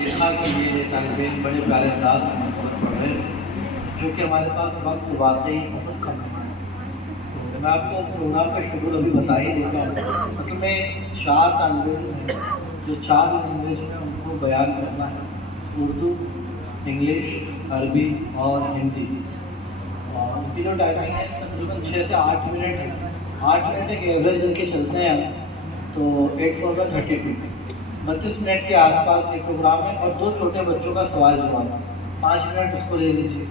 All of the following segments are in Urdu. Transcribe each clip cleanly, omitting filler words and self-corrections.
دیکھا کہ یہ طالب علم بڑے پیارے انداز میں پڑھ رہے تھے، جو کہ ہمارے پاس وقت واقعی بہت کم ہے۔ تو میں آپ کو پروگرام کا شیڈول ابھی بتا ہی دیتا ہوں۔ اصل میں 4 طالب علم ہیں جو 4 لینگویج میں ان کو بیان کرنا ہے: اردو، انگلش، عربی اور ہندی۔ اور ان کی جو ٹائمنگ ہے تقریباً 6 سے 8 منٹ ہے۔ 8 منٹ ایک ایوریج لے کے چلتے ہیں ہم، تو 8 4 32 32 منٹ کے آس پاس یہ پروگرام ہے۔ اور 2 چھوٹے بچوں کا سوال جواب 5 منٹ اس کو لے لیجیے،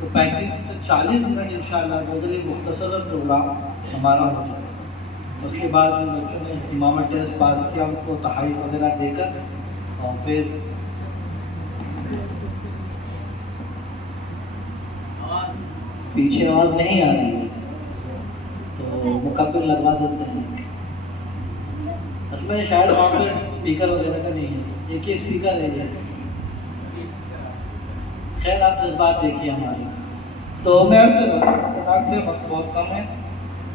تو 35 سے 40 منٹ انشاءاللہ بہت ہی مختصر پروگرام ہمارا ہو جائے گا۔ اس کے بعد ان بچوں نے امامہ ٹیسٹ پاس کیا، ان کو تحائف وغیرہ دے کر اور پھر پیچھے آواز نہیں آ رہی ہے تو مکبر لگوا دیتے ہیں۔ اصل میں شاید وہاں پہ اسپیکر وغیرہ کا نہیں ہے، ایک ہی اسپیکر ہے یہ۔ خیر آپ جذبات دیکھیے ہمارے۔ تو میں عرض کر رہا ہوں فٹاک سے وقت بہت کم ہے،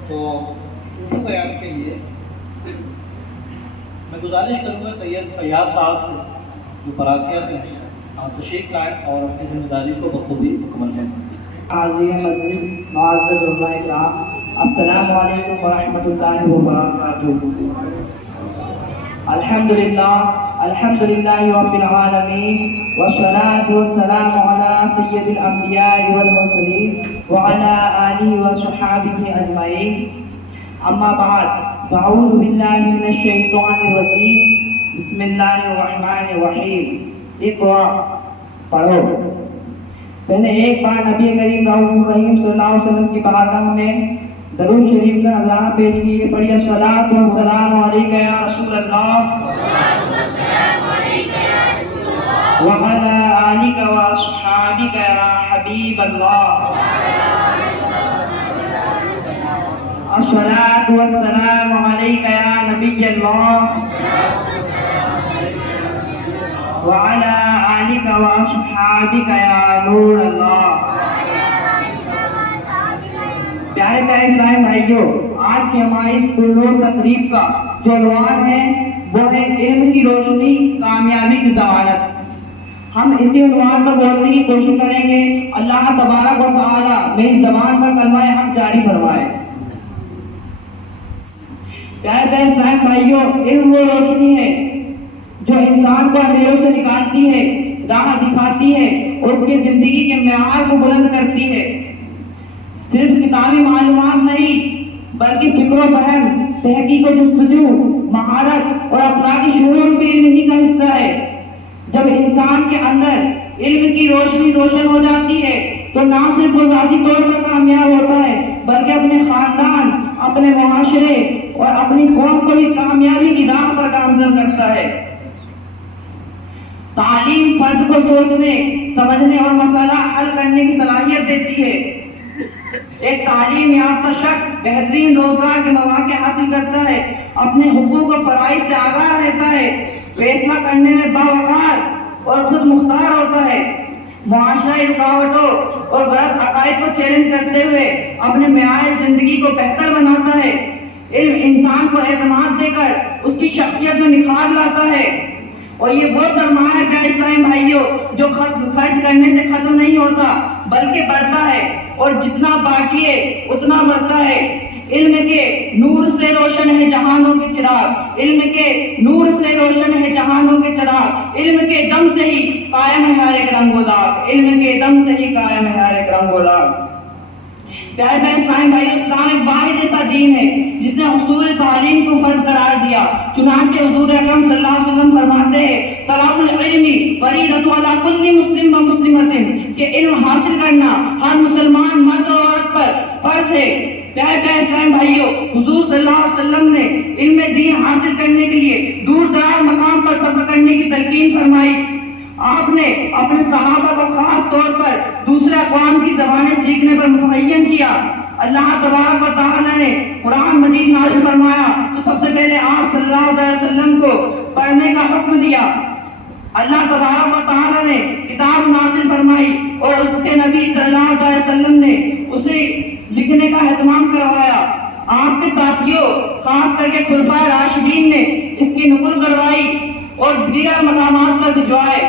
تو اردو بیان کے لیے میں گزارش کروں گا سید فیاض صاحب سے، جو پراسیہ سے ہیں، آپ تشریف لائیں اور اپنی ذمہ داری کو بخوبی مکمل کریں۔ حاضرین مجلس، معزز علماء کرام، السلام علیکم ورحمۃ اللہ وبرکاتہ۔ الحمدللہ رب العالمین، والصلاة والسلام علی سید الانبیاء والمرسلین وعلی آلہ وصحبہ اجمعین، اما بعد، فاعوذ باللہ من الشیطان الرجیم، بسم اللہ الرحمن الرحیم۔ اقرأ، پڑھو۔ پہلے ایک بار نبی کریم رحیم صلی اللہ علیہ وسلم کی بارگاہ میں درود شریف کا نذرانہ پیش کیے، پڑھیے الصلاۃ والسلام علیک یا رسول اللہ وعلی آلک واصحابک یا حبیب اللہ، الصلاۃ والسلام علیک یا نبی اللہ وعلی آلک واصحابک یا نور اللہ۔ پیارے پیارے اسلام بھائیوں، آج کی ہماری اس تقریب کا جو عنوان ہے وہ ہے علم کی روشنی کامیابی کی ضمانت۔ ہم اسی عنوان پر بولنے کی کوشش کریں گے۔ اللہ تبارک و تعالی میری زبان پر کلمہ حق جاری فرمائے۔ پیارے پیارے اسلام بھائیوں، علم وہ روشنی ہے جو انسان کو اندھیروں سے نکالتی ہے، راہ دکھاتی ہے اور اس کی زندگی کے معیار کو بلند کرتی ہے۔ صرف کتابی معلومات نہیں بلکہ فکر و فہم، تحقیق و جستجو، مہارت اور اخلاقی شعور بھی علم ہی کا حصہ ہے۔ جب انسان کے اندر علم کی روشنی روشن ہو جاتی ہے تو نہ صرف وہ ذاتی طور پر کامیاب ہوتا ہے بلکہ اپنے خاندان، اپنے معاشرے اور اپنی قوم کو بھی کامیابی کی راہ پر گامزن کرتا ہے۔ تعلیم فرد کو سوچنے، سمجھنے اور مسئلہ حل کرنے کی صلاحیت دیتی ہے۔ ایک تعلیم یافتہ شخص بہترین روزگار کے مواقع حاصل کرتا ہے، اپنے حقوق و فرائض سے آگاہ رہتا ہے، فیصلہ کرنے میں باوقار اور خود مختار ہوتا ہے، معاشرہ رکاوٹوں اور غلط عقائد کو چیلنج کرتے ہوئے اپنے معیار زندگی کو بہتر بناتا ہے۔ علم انسان کو اعتماد دے کر اس کی شخصیت میں نکھار لاتا ہے، اور یہ وہ سرمایہ ہے پیارے اسلام بھائیوں جو خرچ کرنے سے ختم نہیں ہوتا بلکہ بڑھتا ہے، اور جتنا بانٹیے اتنا بڑھتا ہے۔ علم کے نور سے روشن ہے جہانوں کے چراغ، علم کے نور سے روشن ہے جہانوں کے چراغ، علم کے دم سے ہی قائم ہے ہر ایک رنگ و داغ، علم کے دم سے ہی قائم ہے ہر ایک رنگ و داغ۔ پیارے پیارے اسلام بھائی، اسلام ایک واحد ایسا دین ہے جس نے حصول تعلیم کو فرض قرار دیا۔ چنانچہ حضور اکرم صلی اللہ علیہ وسلم فرماتے ہیں طلب العلم فریضۃ علی کل مسلم و مسلمۃ، کہ علم حاصل کرنا ہر مسلمان مرد اور عورت پر فرض ہے۔ پیارے پیارے اسلام بھائیوں، حضور صلی اللہ علیہ وسلم نے علم دین حاصل کرنے کے لیے دور دراز مقام پر سفر کرنے کی تلقین فرمائی۔ آپ نے اپنے صحابہ کو خاص طور پر دوسرے اقوام کی زبانیں سیکھنے پر متعین کیا۔ اللہ تبارک و تعالی نے قرآن مجید نازل فرمایا تو سب سے پہلے آپ صلی اللہ علیہ وسلم کو پڑھنے کا حکم دیا۔ اللہ تبارک و تعالی نے کتاب نازل فرمائی اور اس کے نبی صلی اللہ علیہ وسلم نے اسے لکھنے کا اہتمام کروایا۔ آپ کے ساتھیوں خاص کر کے خلفائے راشدین نے اس کی نقل کروائی۔ اور دیگر مقامات پر بھجوائے۔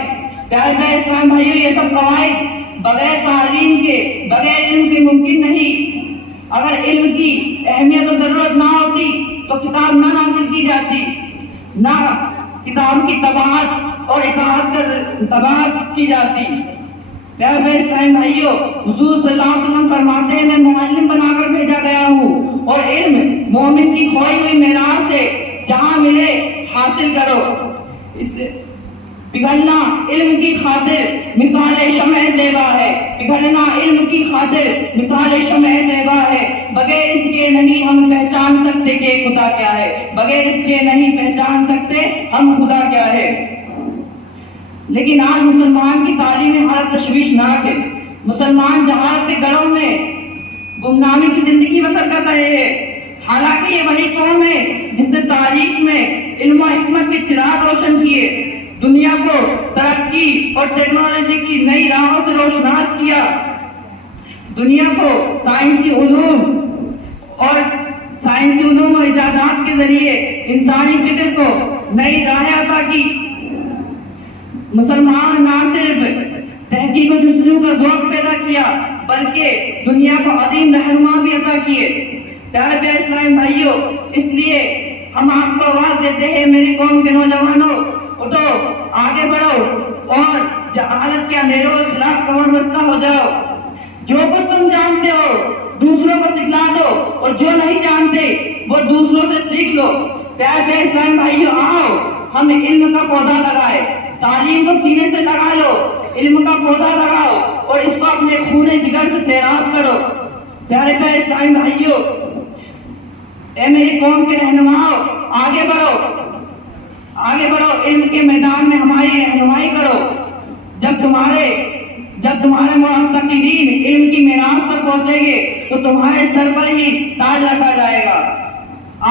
پیارے اسلام بھائیوں، یہ سب قواعد بغیر تعلیم کے، بغیر علم کے ممکن نہیں۔ اگر علم کی اہمیت اور ضرورت نہ ہوتی تو کتاب نہ نازل کی جاتی، نہ کتاب کی طباعت اور طباعت کی جاتی۔ پیارے اسلام بھائیوں، حضور صلی اللہ علیہ وسلم فرماتے ہیں میں معلم بنا کر بھیجا گیا ہوں، اور علم مومن کی کھوئی ہوئی معراج سے جہاں ملے حاصل کرو۔ اس سے پگھلنا علم کی خاطر مثال شمع زیبا ہے، پگھلنا علم کی خاطر مثال شمع زیبا ہے۔ بغیر اس کے نہیں ہم پہچان سکتے کہ خدا کیا ہے، بغیر اس کے نہیں پہچان سکتے ہم خدا کیا ہے۔ لیکن آج مسلمان کی تعلیمی حالت تشویشناک ہے۔ مسلمان جہالت کے گڑھوں میں گمنامی کی زندگی بسر کر رہے ہیں، حالانکہ یہ وہی قوم ہے جس نے تاریخ میں علم و حکمت کے چراغ روشن کیے، دنیا کو ترقی اور ٹیکنالوجی کی نئی راہوں سے روشناس کیا، دنیا کو سائنسی علوم اور ایجادات کے ذریعے انسانی فکر کو نئی راہیں عطا کی۔ مسلمان نہ صرف تحقیق و جستجو کا ذوق پیدا کیا بلکہ دنیا کو عظیم رہنما بھی عطا کیے۔ پیارے اسلام بھائیوں، اس لیے ہم آپ کو آواز دیتے ہیں، میری قوم کے نوجوانوں، اٹھو، آگے بڑھو اور جہالت کے اندھیروں کے خلاف کمر بستہ ہو جاؤ۔ جو کچھ تم جانتے ہو دوسروں کو سکھلا دو، اور جو نہیں جانتے وہ دوسروں سے سیکھ لو۔ پیارے اسلام بھائیوں، آؤ ہم علم کا پودا لگائے، تعلیم کو سینے سے لگا لو، علم کا پودا لگاؤ اور اس کو اپنے خون جگر سے سیراب کرو۔ پیارے اسلام بھائیوں، اے میری قوم کے رہنماؤ، آگے بڑھو، آگے بڑھو، علم کے میدان میں ہماری رہنمائی کرو۔ جب تمہارے معتقدین علم کی میراث پر پہنچیں گے تو تمہارے سر پر ہی تاج رکھا جائے گا۔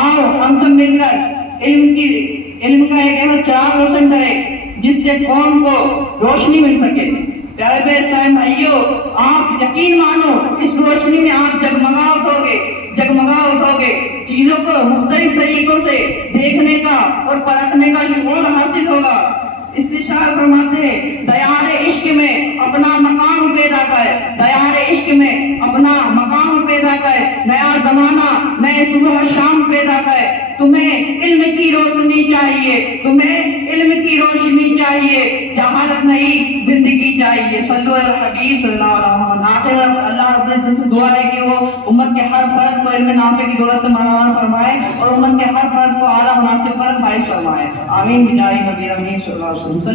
آؤ ہم سب مل کر علم کا ایک چراغ روشن کریں جس سے قوم کو روشنی مل سکے۔ پیارے اسلام بھائیوں، آپ یقین مانو اس روشنی میں آپ جگمگا اٹھو گے، چیزوں کو مختلف طریقوں سے دیکھنے کا اور پرکھنے کا شعور حاصل ہوگا۔ استشار فرماتے ہیں، دیار عشق میں اپنا مقام پیدا کر، دیار عشق میں اپنا مقام پیدا کر، نیا زمانہ نئے صبح شام پیدا کر۔ تمہیں علم کی روشنی چاہیے، تمہیں علم کی روشنی چاہیے، جہالت نہیں زندگی چاہیے۔ صلو علی الحبیب صلی اللہ علیہ وسلم۔ آخر اللہ رب العزت سے دعا ہے کہ وہ امت کے ہر فرد کو علم نافع کی دولت سے مالامال فرمائے اور امت کے ہر فرد کو اعلیٰ مناسب پر فائز فرمائے۔ آمین بجاہ نبی امین صلی اللہ علیہ وسلم۔